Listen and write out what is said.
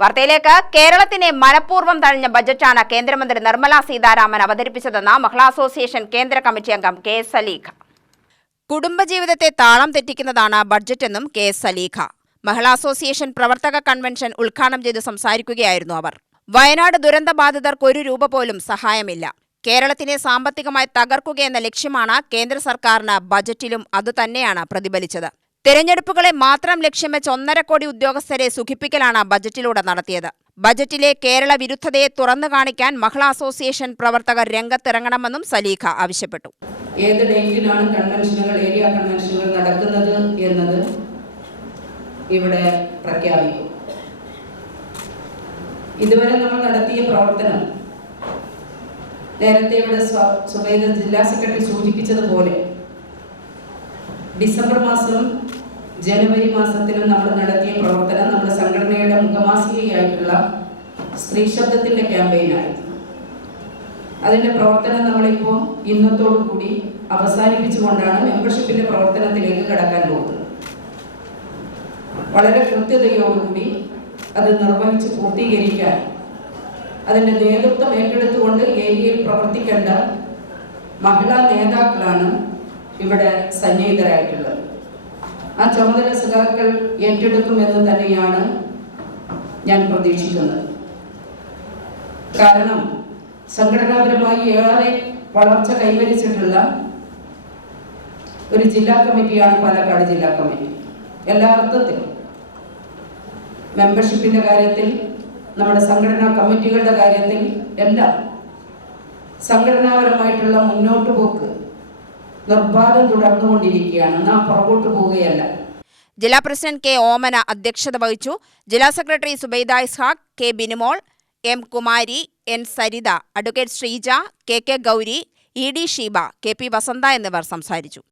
വാർത്തയിലേക്ക്. കേരളത്തിനെ മനഃപൂർവ്വം തഴഞ്ഞ ബജറ്റാണ് കേന്ദ്രമന്ത്രി നിർമ്മല സീതാരാമൻ അവതരിപ്പിച്ചതെന്ന് മഹിളാ അസോസിയേഷൻ കേന്ദ്ര കമ്മിറ്റി അംഗം KS സലീഖ. കുടുംബജീവിതത്തെ താളം തെറ്റിക്കുന്നതാണ് ബഡ്ജറ്റെന്നും KS സലീഖ. മഹിളാ അസോസിയേഷൻ പ്രവർത്തക കൺവെൻഷൻ ഉദ്ഘാടനം ചെയ്ത് സംസാരിക്കുകയായിരുന്നു അവർ. വയനാട് ദുരന്തബാധിതർക്ക് ₹1 പോലും സഹായമില്ല. കേരളത്തിനെ സാമ്പത്തികമായി തകർക്കുകയെന്ന ലക്ഷ്യമാണ് കേന്ദ്ര സർക്കാരിന് ബജറ്റിലും അതുതന്നെയാണ് പ്രതിഫലിച്ചത്. തെരഞ്ഞെടുപ്പുകളെ മാത്രം ലക്ഷ്യം വെച്ച് 1.5 കോടി ഉദ്യോഗസ്ഥരെ സുഖിപ്പിക്കലാണ് ബജറ്റിലൂടെ നടത്തിയത്. ബജറ്റിലെ കേരള വിരുദ്ധതയെ തുറന്നു കാണിക്കാൻ മഹിളാ അസോസിയേഷൻ പ്രവർത്തകർ രംഗത്തിറങ്ങണമെന്നും സലീഖ ആവശ്യപ്പെട്ടു. ഏത് ഡേറ്റിലാണ് കൺവെൻഷനുകൾ, ഏരിയ കൺവെൻഷനുകൾ നടക്കുന്നത് എന്നത് ഇവിടെ പ്രഖ്യാപിക്കും. ഇതുവരെ നമ്മൾ നടത്തിയ പ്രവർത്തനം നേരത്തെ ഇവിടെ സുബൈദ ജില്ലാ സെക്രട്ടറി സൂചിപ്പിച്ചതുപോലെ ഡിസംബർ മാസം ജനുവരി മാസത്തിലും നമ്മൾ നടത്തിയ പ്രവർത്തനം നമ്മുടെ സംഘടനയുടെ മുഖമാസികയായിട്ടുള്ള സ്ത്രീ ശബ്ദത്തിന്റെ ക്യാമ്പയിനായിരുന്നു. അതിന്റെ പ്രവർത്തനം നമ്മളിപ്പോൾ ഇന്നത്തോടുകൂടി അവസാനിപ്പിച്ചുകൊണ്ടാണ് മെമ്പർഷിപ്പിന്റെ പ്രവർത്തനത്തിലേക്ക് കടക്കാൻ പോകുന്നത്. വളരെ കൃത്യതയോടുകൂടി അത് നിർവഹിച്ച് പൂർത്തീകരിക്കാൻ അതിന്റെ നേതൃത്വം ഏറ്റെടുത്തുകൊണ്ട് ഏരിയയിൽ പ്രവർത്തിക്കേണ്ട മഹിളാ നേതാക്കളാണ് ഇവിടെ സന്നിഹിതരായിട്ടുള്ളത്. ആ ചുമതല സഖാക്കൾ ഏറ്റെടുക്കുമെന്ന് തന്നെയാണ് ഞാൻ പ്രതീക്ഷിക്കുന്നത്. കാരണം സംഘടനാപരമായി ഏറെ വളർച്ച കൈവരിച്ചിട്ടുള്ള ഒരു ജില്ലാ കമ്മിറ്റിയാണ് പാലക്കാട് ജില്ലാ കമ്മിറ്റി. എല്ലാ അർത്ഥത്തിലും മെമ്പർഷിപ്പിന്റെ കാര്യത്തിൽ, നമ്മുടെ സംഘടനാ കമ്മിറ്റികളുടെ കാര്യത്തിൽ എല്ലാം സംഘടനാപരമായിട്ടുള്ള മുന്നോട്ട് പോക്ക് നിർബാധം തുടർന്നുകൊണ്ടിരിക്കുകയാണ്. നാം പുറകോട്ട് പോവുകയല്ല. ജില്ലാ പ്രസിഡന്റ് K. ഓമന അധ്യക്ഷത വഹിച്ചു. ജില്ലാ secretary Subaida Ishaq, K. Binimol, M. Kumari, N. Saritha, advocate Sreeja, KK. Gowri, ED Sheeba, KP. Vasantha എന്നിവർ സംസാരിച്ചു.